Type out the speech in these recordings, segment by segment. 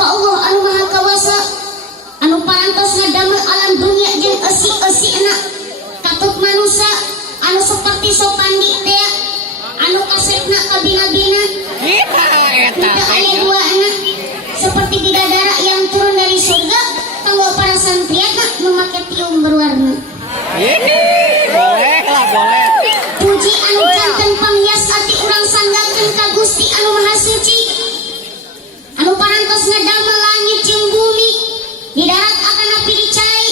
ka Allah anu maha kawasa anu parantos ngadamel alam dunia jeung esi-esina katut manusia anu seperti sopandi teh anu kasepna kabina-bina kita aya dua anak seperti bidadara yang turun dari surga kanggo para santriana nu make tiung berwarna. Boleh lah, boleh. Puji anu janten panghias ati urang sanggakeun ka Gusti anu maha suci anu parantos ngadamel langit jeung bumi di darat akan api dicai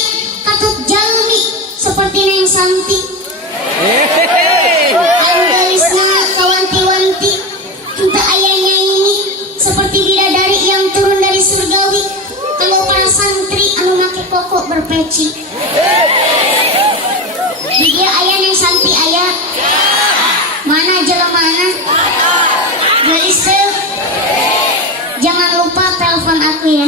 katut jalmi seperti neng santi anu gelisna kawanti-wanti kita ayahnya ini seperti bidadari yang turun dari surgawi kalau para santri anu make koko berpeci di dia ayah neng santi ayah mana jelemana gelis teh jangan lupa telepon aku ya.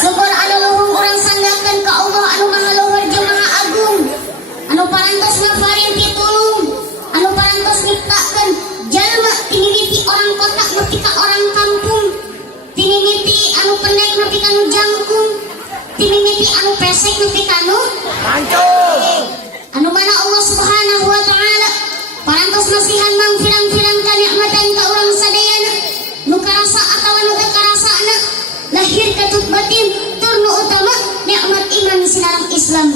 Syukur anu luhung urang sanggakeun ka Allah anu maha luhur jeung maha agung anu parantos ngaparin pitulung anu parantos nyiptakeun jalma tinimiti orang kota nepi ka orang kampung tinimiti anu pendek nepi ka nu jangkung tinimiti anu pesek nepi ka nu Mancung. anu mana Allah Subhanahu wa taala parantos nasihan mang firang-firang kanikmatan ka urang sadayana nu karasa atawa nu teu karasana lahir katut batin tur nu utama nikmat iman sinareng Islam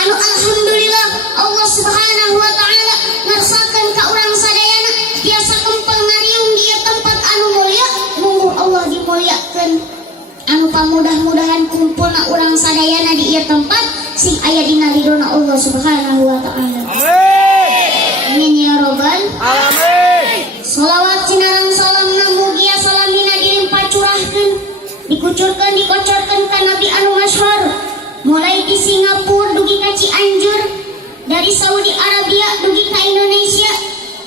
anu alhamdulillah Allah Subhanahu wa taala ngarsakeun ka urang sadayana tiasa kempel ngariung di tempat anu mulia mungguh Allah dimulyakeun anu pamudah-mudahan kumpulna urang sadayana di ieu tempat sing aya dina ridona Allah Subhanahu wa taala. Amin ya robbal Alamin. Sholawat sinareng salamna mugia salamina dilimpah curahkeun dikucurkeun dikocorkeun ka Nabi anu masyhur mulai di Singapura dugi ka Cianjur dari Saudi Arabia dugi ka Indonesia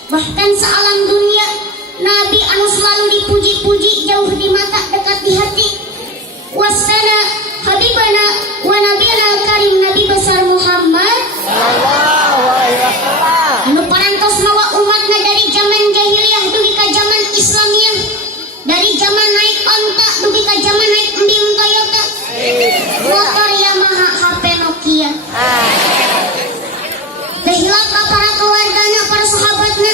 bahkan sealam dunia Nabi anu selalu dipuji-puji jauh di mata dekat di hati wasana habibana wa nabiyana karim Nabi besar Muhammad Sallallahu alaihi wasallam. anu parantos mawa umatna dari zaman jahiliyah dugi ka zaman Islamiyah dari zaman naik onta dugi ka zaman naik embing Toyota motor Yamaha HP Nokia tehilak ka para keluargana para sahabatna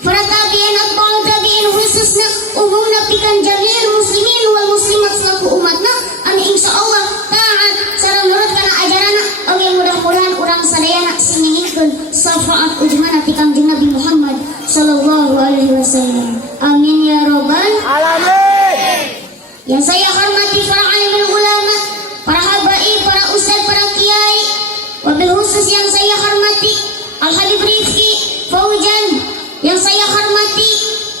para tabi'in atba'u tabi'in khususna umumna pikan jami'il muslimin wal muslimat selaku umatna anu insyaallah taat sareng nurut kana ajarana oge mudah-mudahan urang sadayana sing ngingkeun syafaat ujmana ti Kangjeng Nabi Muhammad sallallahu alaihi wasallam. Amin ya robbal Alamin. yang saya hormati para alim ulama, para habaib, para ustaz, para kiai, wabil khusus yang saya hormati Al Habib Rifki Faujan, yang saya hormati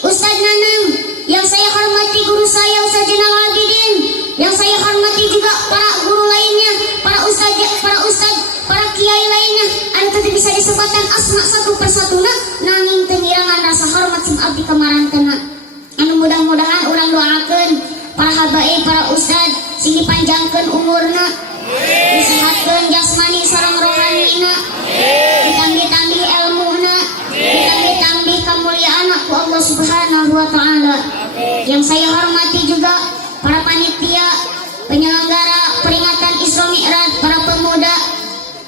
Ustaz Nanang, yang saya hormati guru saya Ustaz Jenal Abidin, yang saya hormati juga para guru lainnya, para ustaz, para kiai lainnya, anu teu bisa disebutkan asma satu persatuna nanging teu ngirangan rasa hormat sim abdi kamarantena. Anu mudah-mudahan urang doakeun para habaib, para ustaz sing dipanjangkeun umurna, disehatkeun jasmani sareng rohanina, ditambih-tambih ilmuna, ditambih-tambih kemuliaan ku Allah Subhanahu wa taala. Yang saya hormati juga para panitia penyelenggara peringatan Isra Mi'raj, para pemuda.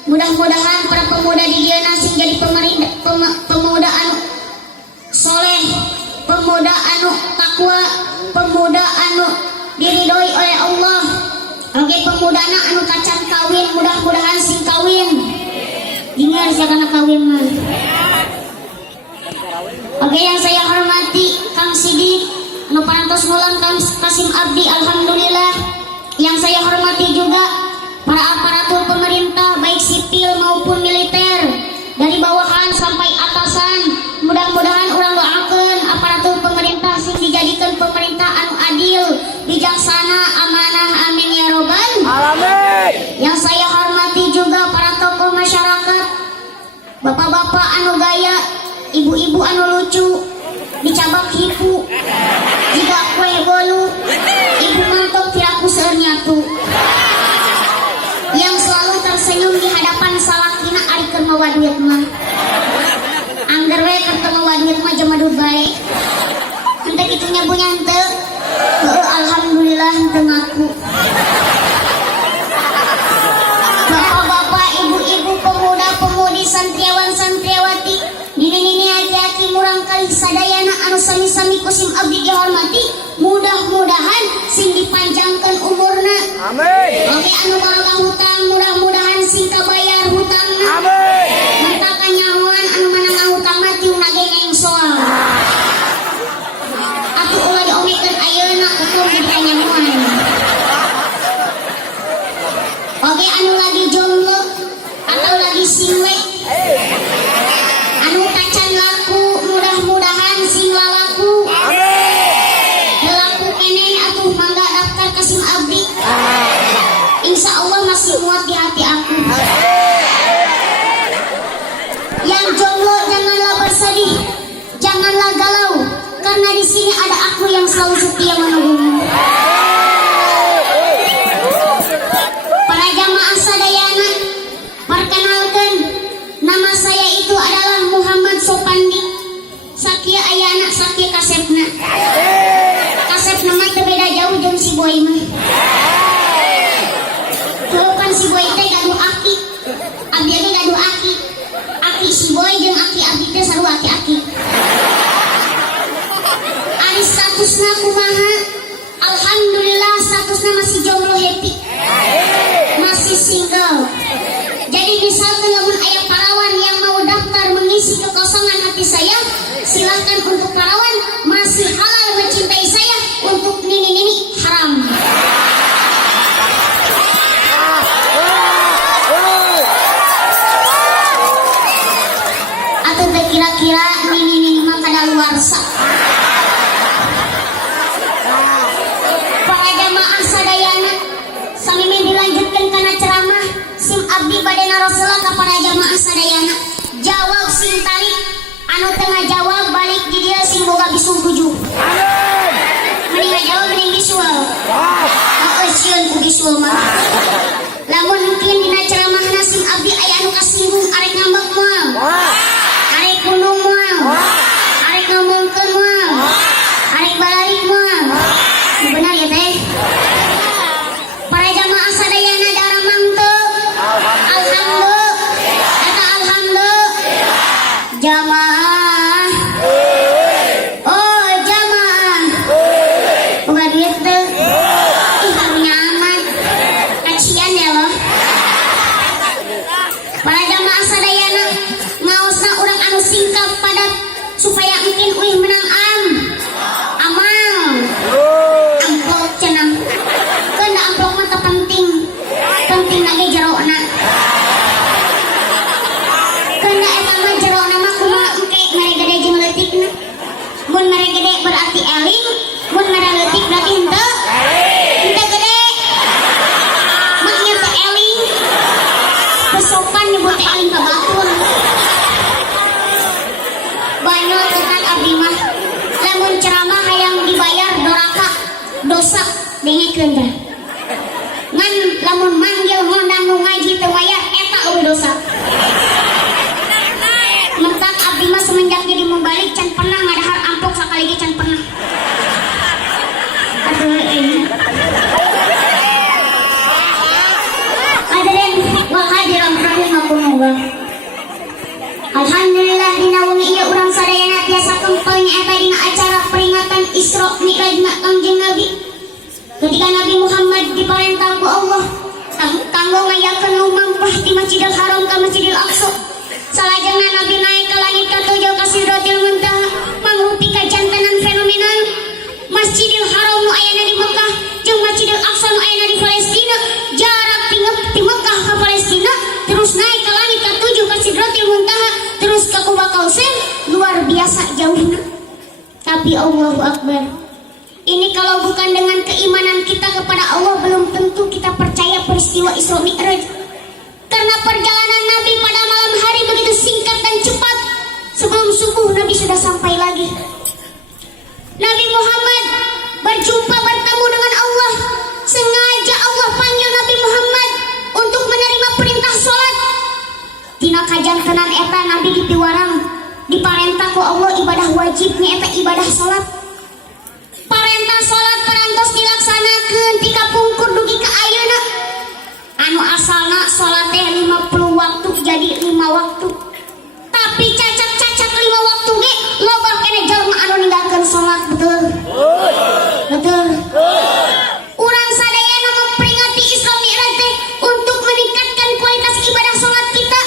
Mudah-mudahan para pemuda di dieu sing jadi pemuda anu soleh, pemuda anu takwa, pemuda anu diridhoi oleh Allah. Oke, pemudana anu kacan kawin, mudah-mudahan sing kawin. Dengar sakana kawin mah. Oke, yang saya hormati Kang Sidik anu parantos ngulang Kang Kasim Abdi, alhamdulillah. Yang saya hormati juga para aparatur pemerintah baik sipil maupun militer dari bawahan sampai atasan. Mudah-mudahan urang doakeun aparatur pemerintah sing dijadikan pemerintah anu adil, bijaksana, amanah, amin ya robbal Alamin. Yang saya hormati juga para tokoh masyarakat, bapak-bapak anu gaya, ibu-ibu anu lucu, dicabak hipu, jika kue bolu, ibu mantok tiraku seueur nyatu, yang selalu tersenyum di hadapan salakina ari keur mawa duit mah. Angger we keur teu mawa duit mah dangdut bae. Henteu kitu nya punya henteu. Alhamdulillah henteu ngaku. Bapak-bapak, ibu-ibu, pemuda-pemudi, santriawan, santriawati, nini-nini, aki-aki, murang kali sadayana anu sami-sami kusim abdi dihormati, mudah-mudahan sing dipanjangkeun umurna. Amin. Oke, anu mangga hutang mudah-mudahan sing kabayar hutangna. Amin. Menta kanyawan anu manang hutang mah tiung nage ngengsoal. Atuh ulah diomekeun ayeuna ukur di kanyawan. Oke, anu lagi jomblo atau lagi single, anu tacan laku, mudah-mudahan sing lalaku. Laku kene atuh mangga daftar ka sim abdi. Insya Allah masih muat di hati aku. Yang jomblo janganlah bersedih, janganlah galau, karena di sini ada aku yang selalu setia menunggumu. Para jamaah sadayana, perkenalkan, nama saya itu adalah Muhammad Sopandi. Sakia aya anak sakia kasepna. Kasepna mah teu beda jauh jeung si boy mah. Kan si boy teh gaduh aki. Abdi ge gaduh aki. Aki si boy jeung aki abdi teh sarua aki-aki. Ari statusna kumaha? Alhamdulillah statusna masih jomblo happy. Masih single. Jadi misalkan lamun aya parawan yang mau daftar mengisi kekosongan hati saya, silahkan untuk parawan masih halal mencintai saya, untuk nini-nini haram. Atau kira-kira nini-nini mah kadaluarsa. Para jamaah sadayana, sami dilanjutkan karena ceramah sim abdi badena Rasulullah ka para jamaah sadayana. Jawab sing tarik, anu tengah jawab balik di dia sing boga bisul 7. Mending ngajawab mending bisul. Sieun ku bisul mah. Lamun mungkin dina ceramahna sim abdi aya anu kasinggung arek ngambek moal. Arek gunung moal. Arek ngomongkeun moal. Arek balarik moal. Benar ya teh? Para jamaah sadayana daramang teu. Alhamdulillah. Kata alhamdulillah. Jamaah. Oh, jamaah. Bukan duit teu. Ih, karunya aman. Kacian ya loh. Para jamaah sadayana, ngaosna urang anu singkat padat supaya mungkin uih menang amal. Amplop cenah. Keunda amplop mah teu penting. Penting lagi jerona. Keunda eta mah jerona mah kumaha engke mere gede jeung leutikna. Mun mere gede berarti eling, mun mere leutik berarti henteu. Henteu gede. Maknya teh eling. Pesopan nyebut teh eling ka batur. Banyol tekan abdi mah. Lamun ceramah hayang dibayar doraka dosa dengekeun teh. Ngan lamun manggil ngondang nu ngaji teu bayar eta eueuh dosa. Mentak abdi mah semenjak jadi mubalik can pernah ngadahar amplop sakali ge can pernah. Aduh Hadirin wa hadirin rahimakumullah. Alhamdulillah dina wengi ieu urang sadayana tiasa kempeng eta dina acara peringatan Isra Mi'raj Kangjeng Nabi. Ketika Nabi Muhammad diparentah ku Allah kanggo ngayakeun lumampah di Masjidil Haram ka Masjidil Aqsa. Salajengna Nabi naik ke langit katujuh ka Sidratil Muntaha mangrupi kajantenan fenomenal. Masjidil Haram nu ayana di Mekah jeung Masjidil Aqsa nu ayana di Palestina, jarak ti Mekah ka Palestina, terus naik ke langit katujuh ka Sidratil Muntaha, terus ka Quba Kausen, luar biasa jauhna. Tapi Allahu Akbar. Ini kalau bukan dengan keimanan kita kepada Allah, belum tentu kita percaya peristiwa Isra Mi'raj. Karena perjalanan Nabi pada malam hari begitu singkat dan cepat. Sebelum subuh Nabi sudah sampai lagi. Nabi Muhammad berjumpa bertemu dengan Allah. Sengaja Allah panggil Nabi Muhammad untuk menerima perintah sholat. Tina kajantenan eta Nabi dipiwarang diparentah ku Allah ibadah wajib nyaeta ibadah salat. Parentah salat parantos dilaksanakeun ti kapungkur dugi ka ayeuna. Anu asalna salat teh 50 waktu jadi 5 waktu. Tapi cacak-cacak 5 waktu ge loba kene jalma anu ninggalkeun salat, betul? Betul. Urang sadayana memperingati Isra Mi'raj teh untuk meningkatkan kualitas ibadah salat kita.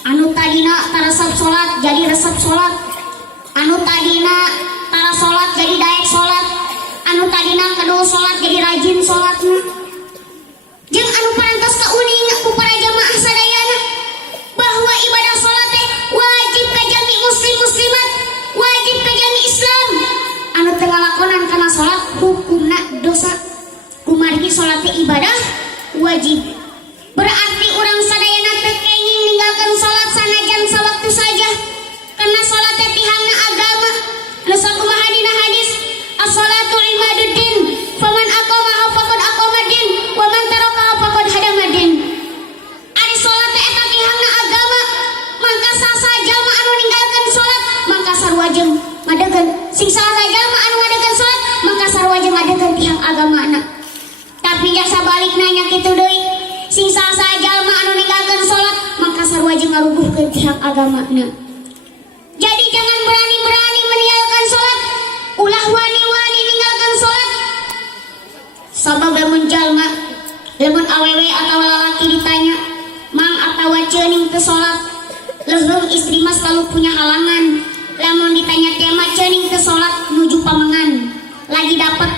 Anu tadina taresep salat jadi resep salat. Anu tadina tara salat jadi daek salat. Anu tadina kedua salat jadi rajin salatna. Jeung anu parantos kauning ku para jamaah sadayana bahwa ibadah salat teh wajib ka jami muslim muslimat, wajib ka jami Islam. Anu teu ngalakonan kana salat hukumna dosa. Kumargi salat teh ibadah wajib. Berarti urang sadayana teu kenging ninggalkeun salat sanajan sawaktu saja. Karena salat teh tihangna agama. Anu sakumaha dina hadis, as-salatu imaduddin, faman aqamaha faqad aqamaddin, wa man tarakaha faqad hadamaddin. Ari salat teh eta tihangna agama, maka sasaja mah anu ninggalkeun salat, maka sarua jeung ngadegeun. Sing sasaja mah anu ngadegeun salat, maka sarua jeung ngadegeun tihang agamana. Tapi nya sabalikna nya kitu deui. Sing sasaja mah anu ninggalkeun salat, maka sarua jeung ngarubuhkeun tihang agamana. Jadi jangan berani-berani meninggalkan sholat. Ulah wani-wani meninggalkan sholat. Sabab lamun jalma, lamun awewe atau lalaki ditanya, mang atawa ceuning teu sholat, leuheung istri mah selalu punya halangan. Lamun ditanya tema ceuning teu sholat nuju pamengan, lagi dapet.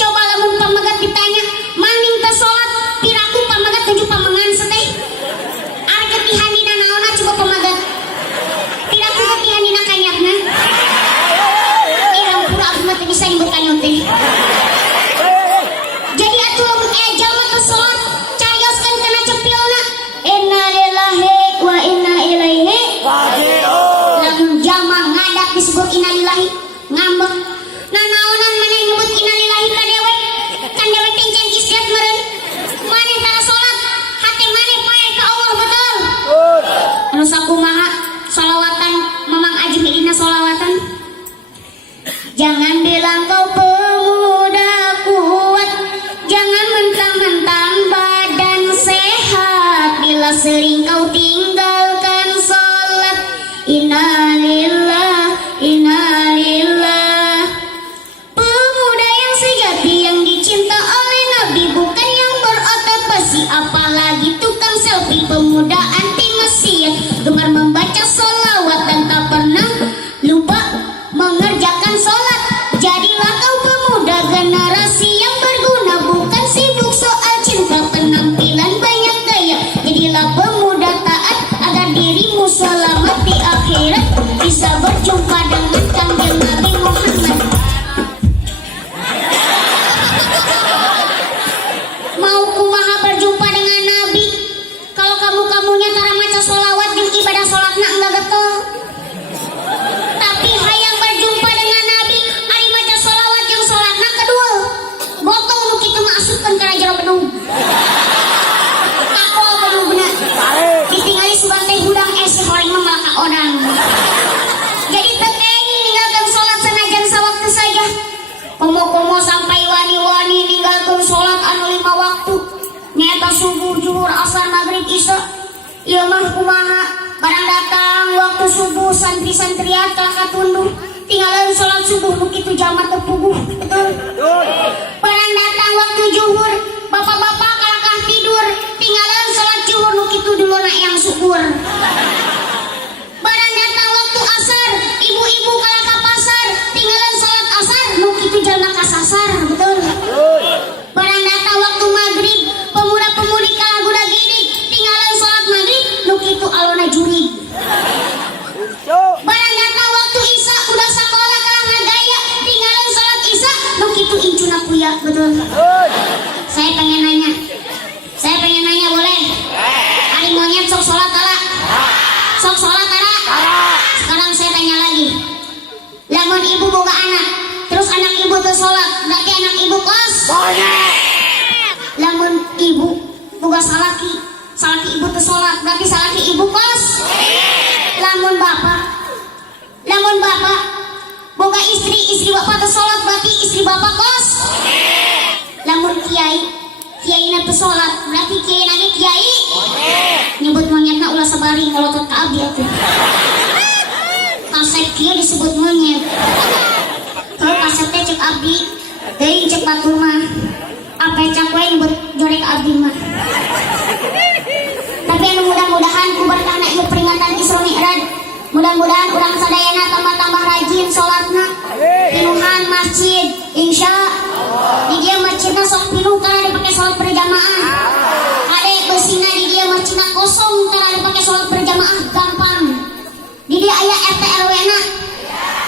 Coba lamun pamegat ditanya, maning teu sholat, piraku pamegat nuju pamengan seteh. Are ketihan dina naonna coba pamegat. Tidak ketihan dina kanyapna. Hampura aku mah teu bisa nyebut kanyot teh. Jadi atuh lamun jalma teu salat, carioskeun kana cepilna. Inna lillahi wa inna ilaihi raji'un. Lamun jalma ngadak disebut inna lillahi, ngambek. Nah naonan maneh nyebut inna lillahi ka dewe? Kan dewe teh can istiad meureun. Maneh tara salat, hate maneh pae ka Allah betul. Anu sakumaha? Salawatan Mamang Aji Medina salawatan. Jangan bilang kau pemuda kuat, jangan mentang-mentang badan sehat, bila sering kau tinggalkan salat. Innalillah, innalillah. Pemuda yang sejati yang dicinta oleh Nabi, bukan yang berotot basi, apalagi tukang selfie. Pemuda anti maksiat, gemar membaca sholawat dan tak pernah lupa mengerjakan sholat. Jadilah kau pemuda generasi yang berguna, bukan sibuk soal cinta penampilan banyak gaya. Jadilah pemuda taat agar dirimu selamat di akhirat, bisa berjumpa dengan kanjeng Nabi Muhammad. Mau kumaha berjumpa dengan Nabi kalau kamu-kamunya tara maca sholawat jeung ibadah sholatna enggak getol. Tapi hayang berjumpa dengan Nabi, ari maca sholawat jeung sholatna kedua gotong nu kitu mah asupkeun ka jero bedung. Kakol bedugna ditingali subang teh hudang si horeng mah malah kaodang. Jadi teu kenging ninggalkeun sholat sanajan sawaktu saja. Komo-komo sampai wani-wani ninggalkeun sholat anu 5 waktu. Nyaeta subuh, zuhur, asar, maghrib, isya. Ieu mah kumaha? Barang datang waktu subuh santri-santriat kalah katunduh, tinggalin sholat subuh nu kitu jalma teu puguh, betul? Barang datang waktu zuhur, bapak-bapak kalah tidur, tinggalin sholat zuhur nu kitu duluna yang syukur. Barang datang waktu asar, ibu-ibu kalah ka pasar, tinggalin sholat asar nu kitu jalma kasasar, betul? Barang datang waktu maghrib, pemuda-pemudi kalah guda gidik, tinggalin sholat maghrib nu kitu alona jurig. Barang datang waktu isya, udah sekolah kalah ngagaya, tinggalin sholat isya nu kitu incuna kuya, betul? Saya pengen nanya boleh? Ari monyet sok sholat ala? Sok sholat ala? Sekarang saya tanya lagi, lamun ibu boga anak, terus anak ibu teu sholat, berarti anak ibu kos? Lamun ibu boga salaki ibu teu sholat, berarti salaki ibu kos? Lamun bapak bapak teu salat berarti istri bapak kos. Lamun kiai na teu salat berarti kiai lagi kiai. Nyebut monyetna ulah sabari ngolotot ka abdi atuh. Kasep kieu disebut monyet. Kalau kasep teh cek abdi, teuing cek batur mah. Apa cak we nyebut jorek abdi mah. Tapi anu mudah-mudahan ku berkah ieu peringatan Isra Mi'raj. Mudah-mudahan urang sadayana tambah-tambah rajin salatna. Pinuhan masjid, insya Allah. Di dia masjidna sok pinuh karena dipake salat berjamaah. Ade beusina di dia masjidna kosong karena dipake salat berjamaah gampang. Di dia aya RT RW na.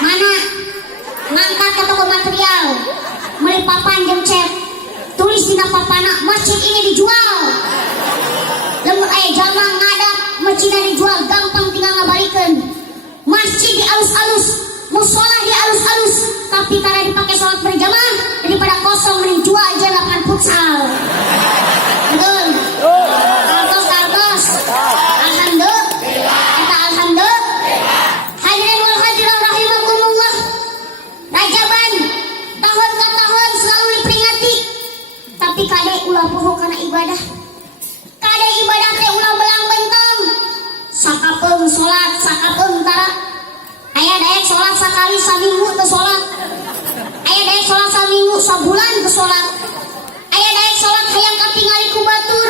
Mana? Ngangkat ke toko material. Meuli papan jeung cat. Tulis dina papana masjid ini dijual. Lamun aya jalma ngadap masjidna dijual gampang tinggal ngabarikeun. Masjid di alus-alus, musola di alus-alus, tapi karena dipakai sholat berjamaah daripada kosong mending jual aja lapangan futsal. Betul? Kartos. Alhamdulillah. Kita alhamdulillah. Hadirin wal hadirat rahimakumullah. Rajaban tahun ke tahun selalu diperingati, tapi kade ulah poho karena ibadah. Kade ibadah teh ulah belang benteng. Sakapeung sholat, sakapeung tara. Aya daek sholat sakali saminggu teu sholat. Aya daek sholat saminggu sabulan teu sholat. Aya daek sholat hayang katingali ku batur,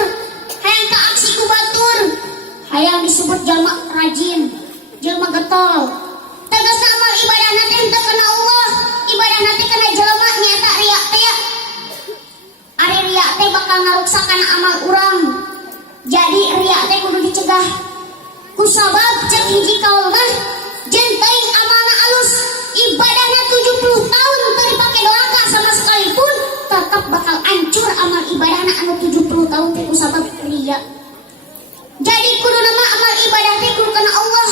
hayang ka aksi ku batur. Hayang disebut jalma rajin, jalma getol. Tegasna amal ibadahna teh teu kana Allah, ibadahna teh kana jelema nyaeta riya teh. Ari riya teh bakal ngaruksakan amal urang. Jadi riya teh kudu dicegah. Kusabab cek hiji kaul mah jenteng amalna alus, ibadahnya 70 tahun teu dipake doaka sama sekalipun tetap bakal hancur amal ibadahna anu 70 tahun teh kusabab riya. Jadi kudu nama amal ibadah teh kudu kana Allah.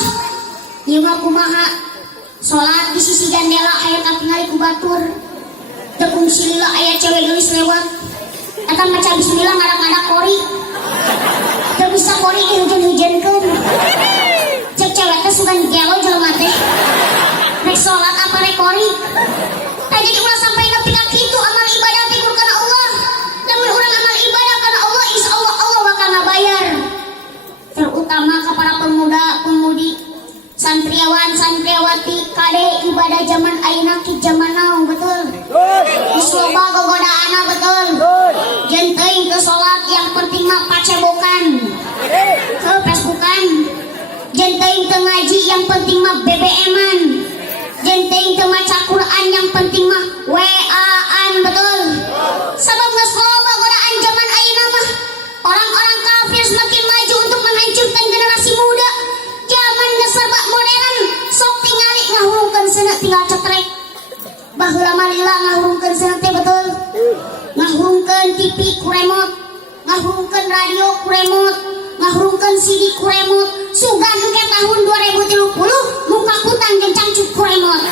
Ieu mah kumaha? Salat di sisi jendela aya katingali ku batur. Teu kungsi lila aya cewek geulis lewat. Eta maca bismillah ngadak-ngadak kori. Teu bisa kori dihujen-hujenkeun. Cek cewek teh sugan gelo jelema teh. Rek salat apa rek kori. Tah jadi ulah sampai nepi ka kitu amal ibadah teh kudu kana Allah. Lamun urang amal ibadah kana Allah, insyaallah Allah bakal ngabayar. Terutama ke para pemuda-pemudi, santriawan, santriawati, kade ibadah zaman ayeuna ki zaman now betul. Geus loba gogodaana betul. Jenteng ke salat yang penting mah pacebokan. Ke Facebookan. Jenteng ke ngaji yang penting mah BBM-an. Jenteng ke maca Quran yang penting mah WA-an betul. Sabab geus loba godaan zaman ayeuna mah. Orang-orang kafir semakin maju untuk menghancurkan generasi muda. Zaman geus serba modern, sok tingali ngahurungkeun seuneu tinggal cetrek. Baheula mah lila ngahurungkeun seuneu teh betul. Ngahurungkeun TV ku remote, ngahurungkeun radio ku remote, ngahurungkeun CD ku remote. Sugan engke tahun 2030 muka kutang jeung cangcut ku remote.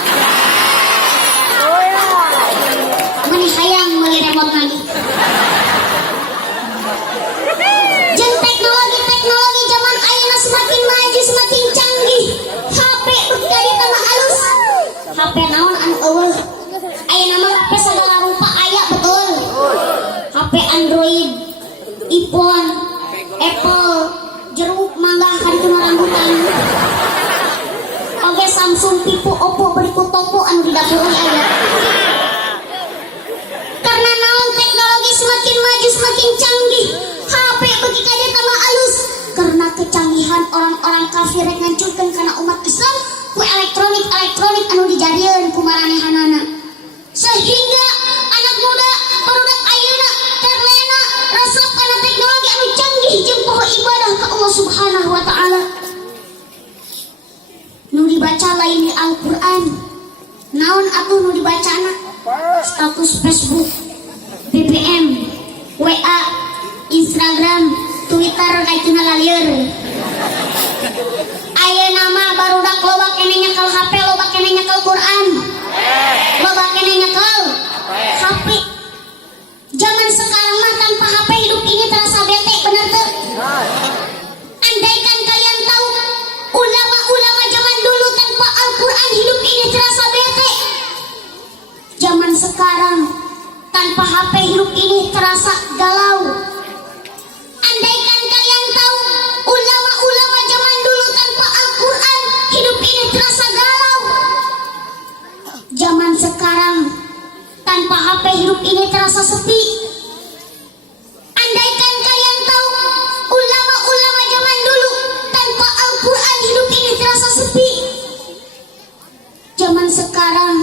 Mani hayang meuli remote lagi. Jeung teknologi zaman ayeuna semakin maju, semakin canggih. HP berkali tambah halus. HP naon anu eueuh? Ayeuna mah HP sagala rupa aya betul. HP Android, iPhone, Apple, jeruk, mangga, kaditu rambutan. Oke Samsung, Vivo, Oppo, berikut Oppo anu di dapur aya. Karena naon teknologi semakin maju, semakin canggih. HP bagi kade tambah halus. Karena kecanggihan orang-orang kafir rek ngancurkeun kana umat Islam ku elektronik anu dijadieun ku maranehanana. Sehingga anak muda barudak ayeuna terlena resep kana teknologi anu canggih jeung poho ibadah ka Allah Subhanahu wa taala. Nu dibaca lain di Al-Qur'an. Naon atuh nu dibacana? Status Facebook, BBM, WA, Instagram, Twitter kaituna lalieur. Ayeuna mah barudak loba kene nyekel HP, loba kene nyekel Quran. Loba kene nyekel HP. Zaman sekarang mah tanpa HP hidup ini terasa bete, bener tuh? Andaikan kalian tahu ulama-ulama zaman dulu tanpa Al-Quran hidup ini terasa bete. HP hidup ini terasa galau. Andaikan kalian tahu ulama-ulama zaman dulu tanpa Al-Quran, hidup ini terasa galau. Zaman sekarang tanpa HP hidup ini terasa sepi. Andaikan kalian tahu ulama-ulama zaman dulu tanpa Al-Quran, hidup ini terasa sepi. Zaman sekarang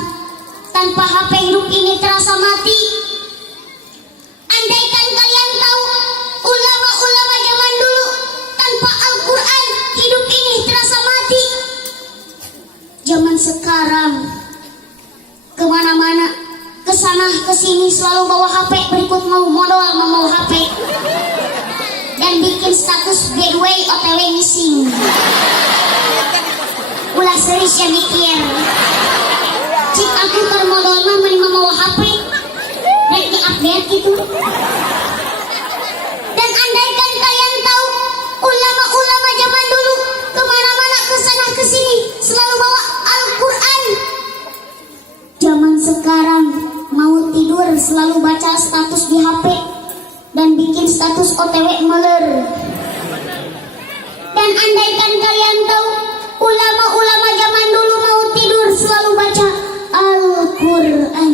tanpa HP hidup ini terasa mati. Andaikan kalian tahu ulama-ulama zaman dulu tanpa Al-Quran, hidup ini terasa mati. Zaman sekarang kemana-mana, kesana kesini selalu bawa HP, berikut mau modal mau HP dan bikin status getaway OTW missing. Ulah serius ya mikir. Cik aku termodal mah menerima mau HP rek di update gitu. Dan andaikan kalian tahu ulama-ulama zaman dulu kemana-mana kesana kesini selalu bawa Al-Quran. Zaman sekarang mau tidur selalu baca status di HP dan bikin status OTW meler. Dan andaikan kalian tahu ulama-ulama zaman dulu mau tidur selalu baca Al-Quran.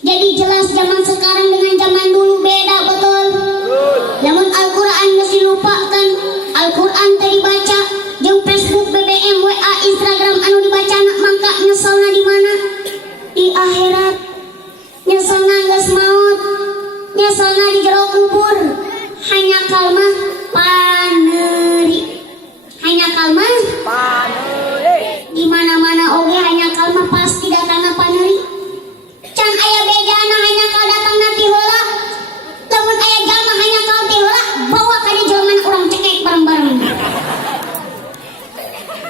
Jadi jelas zaman sekarang dengan zaman dulu beda, betul. Namun Al-Quran masih dilupakan, Al-Quran tadi baca, jeung Facebook, BBM, WA, Instagram anu dibaca anak mangka nyeselna di mana? Di akhirat. Nyeselna geus maut, nyeselna di jero kubur. Hanya kalmah paneuri. Hanya kalmah di mana-mana oge hanya kalmah pasti datangna paneuri. Can aya bejana hanya kal datang nanti heula. Lamun aya jalma hanya kal ti heula, bawa ka di jelema urang cekek bareng-bareng.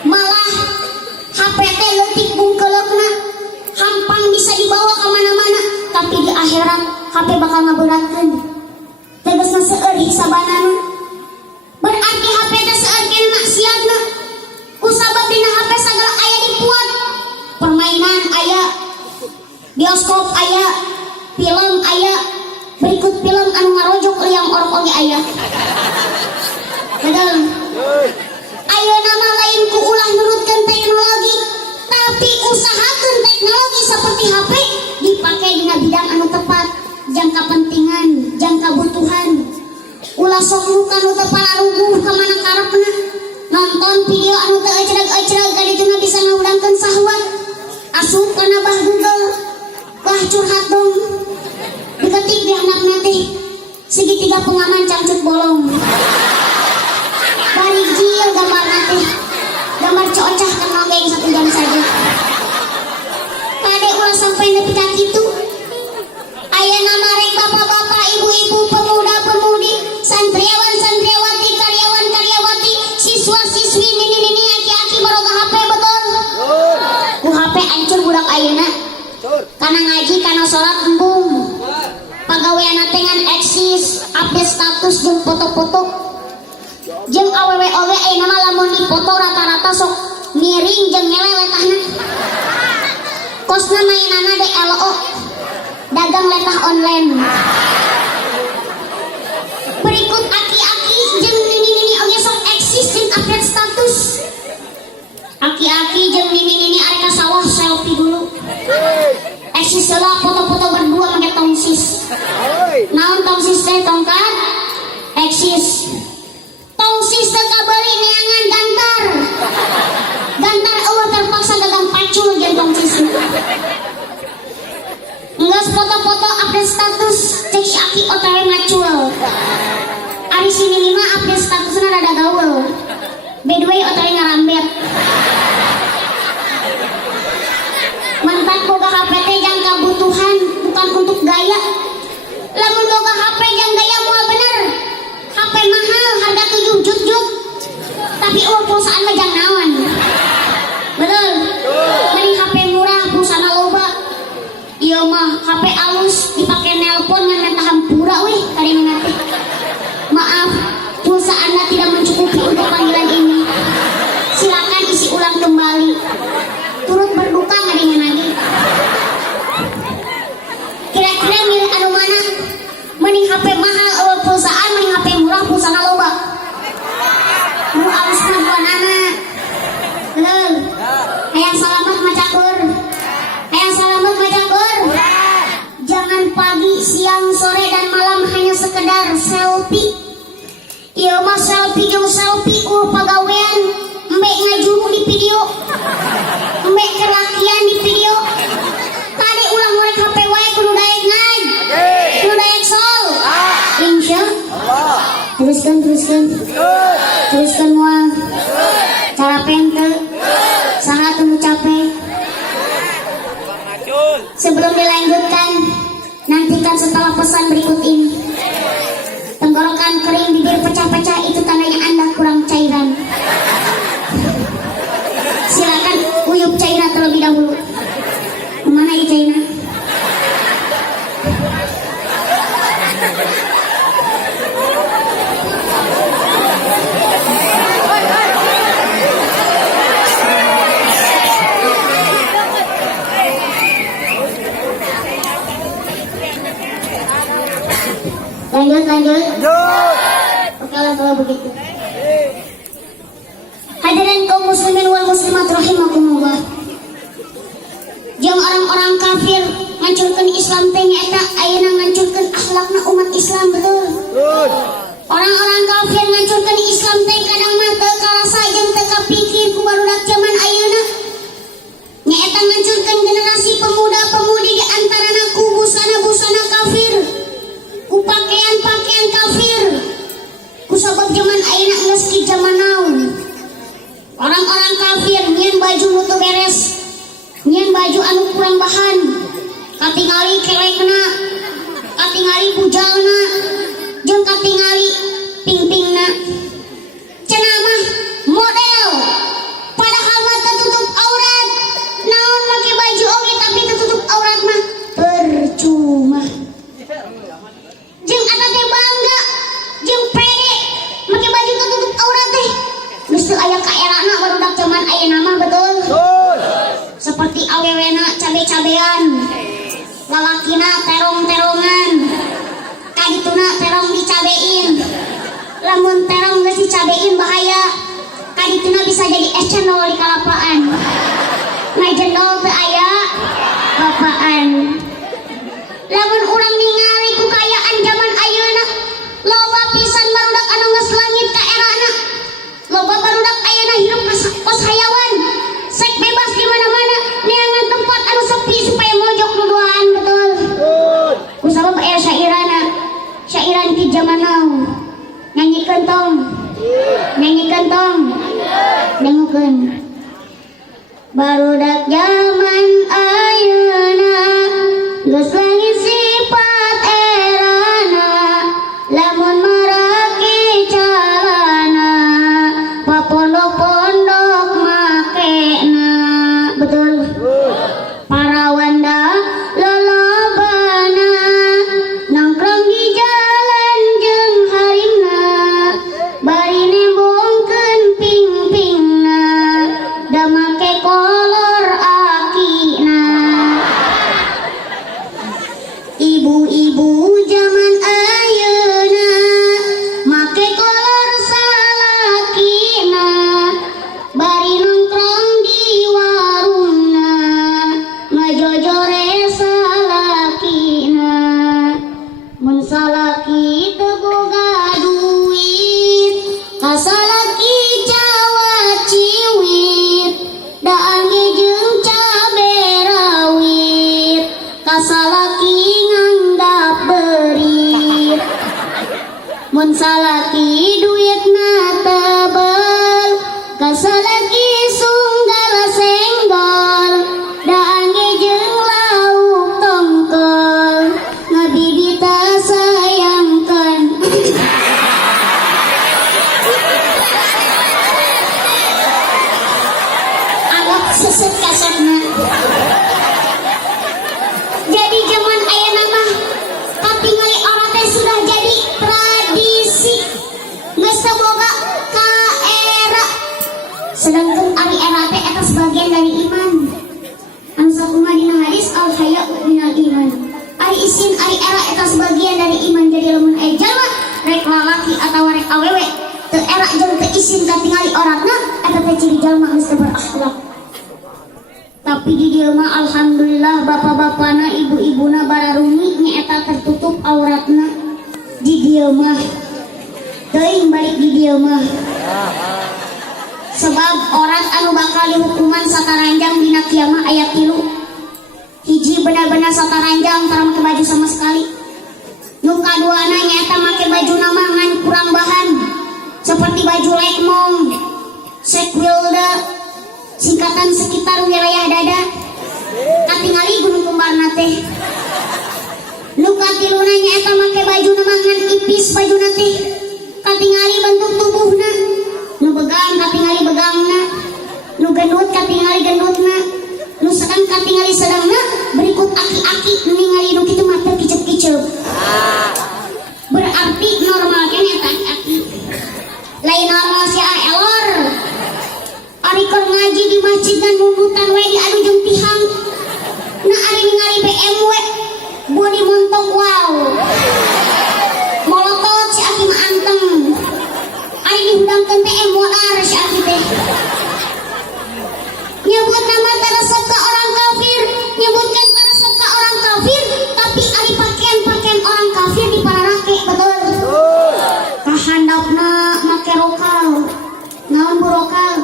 Malah HP teh leutik bungkeleukna, hampang bisa dibawa ke mana-mana, tapi di akhirat HP bakal ngaberatkeun. Tegasna seueur hisabanana. Berarti HP teh seueur kene maksiatna. Kusabab dina HP sagala aya dipuat. Permainan aya, bioskop aya, film aya, berikut film anu ngarojok liang orang oge aya. Betul. Ayeuna mah lain ku ulah nurutkeun teknologi, tapi usahakeun teknologi seperti HP dipake dina bidang anu tepat, jangka pentingan, jangka butuhan. Ulah sok muka nu teu pararuguh ka mana karepna. Nonton video anu teu ecreg-ecreg kadituna bisa ngaudangkeun sahwat. Asup kana bah Google, bah curhat dong. Diketik di handapna teh segitiga pengaman cangcut bolong. Bari jil gambarna teh. Gambar cocah kan nongeng 1 jam saja. Kade ulah sampai nepi ka kitu. Ayeuna mah rek bapak-bapak, ibu-ibu, pemuda-pemudi, santriawan-santriawati, karyawan-karyawati, siswa-siswi, nini-nini, aki-aki baroga HP, betul. Ku HP hancur budak ayeuna. Kana ngaji, kana salat embung. Pagaweana teh ngan eksis, update status jeung foto-foto. Jeung awewe oge ayeuna mah lamun dipoto rata-rata sok miring jeung ngelele tahna. Kosna mainana DLO. Dagang letah online. Berikut aki-aki jeung nini-nini oge sok eksis jeung update status. Aki-aki jeung nini-nini arek ka sawah selfie dulu. Eksis heula foto-foto berdua make tongsis. Naon tongsis teh tongkat? Eksis. Tongsis teh kabeuli neangan gantar. Gantar eueuh terpaksa dagang pacul jeung tongsis. Ngeus foto-foto update status cek si Aki OTW macul. Ari si Nini mah update statusna rada gaweul. By the way OTW ngarambet. Mantan boga HP teh jang kabutuhan, bukan untuk gaya. Lamun boga HP jang gaya moal bener. HP mahal harga 7 jut. Tapi pulsaan mah jang naon. Betul. Mending HP murah pulsana loba. Iya mah HP alus dipake nelpon ngan menta hampura weh kadang teh. Maaf, pulsa Anda tidak mencukupi untuk panggilan ini. Silakan isi ulang kembali. Turut berduka kadang lagi. Kira-kira milih anu mana? HP mahal pulsaan mending HP murah pulsana loba. Nu alus mah duanana. Betul. Hayang salamet macakur. Hayang salamet macakur. Jangan pagi, siang, sore dan malam hanya sekedar selfie. Ieu mah selfie jeung selfie pagawean embek ngajuru di video. Embek kelakian di video. Tadi ulang ngorek HP wae kudu daek ngaj. Kudu daek sol. Insya Allah. Teruskan moal. Cara pente. Saha teu capek. Sebelum dilanjutkan, nantikan setelah pesan berikut ini. Tenggorokan kering, bibir pecah-pecah itu tandanya Anda kurang cairan. Silakan uyup cairan terlebih dahulu. Kemana ya cairan? Lanjut. Oke lah kalau begitu. Hadirin kaum muslimin wal muslimat rahimakumullah. Jeung orang-orang kafir ngancurkeun Islam teh nyaeta ayeuna ngancurkeun akhlakna umat Islam betul. Orang-orang kafir ngancurkeun Islam teh kadang mah teu karasa jeung teu kapikir ku barudak zaman ayeuna. Nyaeta ngancurkeun generasi pemuda-pemudi di antarana ku busana-busana kafir. Ku pakaian-pakaian kafir. Ku sabab zaman ayeuna geus ki zaman naon. Orang-orang kafir nyieun baju nu teu beres. Nyieun baju anu kurang bahan. Katingali kelekna, katingali bujalna, jeung katingali pingpingna. Cenah mah model. Padahal mah teu tutup aurat. Naon make baju oge tapi teu tutup aurat mah percuma. Jeung eta teh bangga, jeung pede make baju tutup aurat teh. Geus teu aya kaerana barudak zaman ayeuna mah betul. Seperti awewena cabe-cabean, lalakina terong-terongan, kadituna terong dicabein. Lamun terong geus dicabein bahaya, kadituna bisa jadi es cendol di kalapaan. Ngai jendol teu aya bapaan. Lamun urang ningali ku kayaan zaman ayeuna, loba pisan barudak anu geus langit ka erana. Loba barudak ayeuna hirup kos hayawan. Sek bebas di mana-mana, neangan tempat anu sepi supaya mojok nuduaan betul. Ku sabab aya syairana. Syairan ti zaman now. Nyanyikan tong. Dengukeun. Barudak zaman ayeuna geus langit sifat erana, lamun maraki calana papondok-pondok makena. Betul. Para wanda lolobana nongkrong di jalan jeung harimna, bari nembongkeun ping-pingna, da make kolor aki Tapi di dieu mah alhamdulillah bapak-bapana ibu-ibuna bararumi nyaeta tertutup auratna di dieu mah. Teuing balik di dieu mah. Sebab orang anu bakal dihukuman sataranjang dina kiamah aya 3. Hiji benar-benar sataranjang tara make baju sama sekali. Nu kaduana nyaeta make baju nama ngan kurang bahan seperti baju lekmong, sekwilda, singkatan sekitar wilayah dada, katingali gunung kembarna teh. Nu katiluna nyaeta make baju nama ngan ipis baju teh, katingali bentuk tubuhna. Nu begang katingali begangna, nu gendut katingali gendutna, nu sedang katingali sedangna, berikut aki-aki ningali nu kitu mah teu kicep-kicep. Berarti normal kene eta aki. Lain normal si elor. Ari keur ngaji di masjid dan mundutan we di anu jeung tihang. Na ari ningali BMW bodi montok wow. Molotot si aki mah anteng. Ari dihudangkeun teh MWR si aki teh. Nyebut nama teresep ke orang kafir, nyebutkan teresep ke orang kafir, tapi ari pakaian orang kafir dipararake betul. Kahandapna make rokal, naon burokal,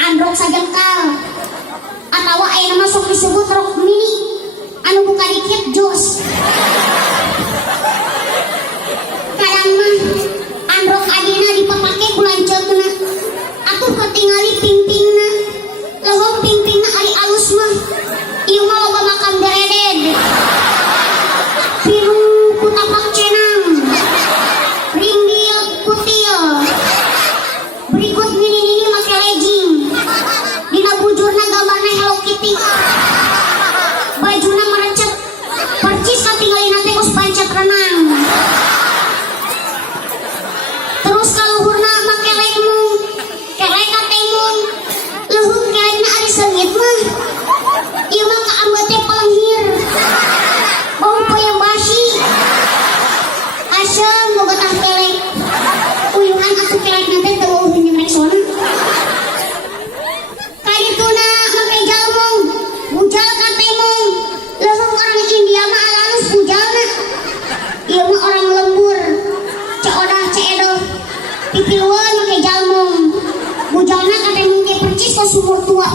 androk sajengkal, atawa aya nama sok disebut rok mini, anu buka dikit jos. Kadang mah androk adina dipapake kulanceutna, atuh katingali pingpingna. Leuweung pingpingna ari alus mah ieu mah loba makan bereded piru ku tapak cenang ringgil kutil berikut nini make legging dina bujurna gambarna Hello Kitty bajuna merecet percis katinggalina teh geus pancet renang terus kaluhurna make lekmung kelek katemung leuweung kelekna ari seungit mah ieu mah kaambet teh pelenghir bau payah basi asem boga tah kelek uyuhan atuh kelekna teh teu eueuh jeung reksona kadituna make jalmung bujal katemung leuweung orang India mah alalus bujalna ieu mah orang lembur ceodah ceedoh pipilueun make jalmung bujalna katemung teh percis ka sumur tua.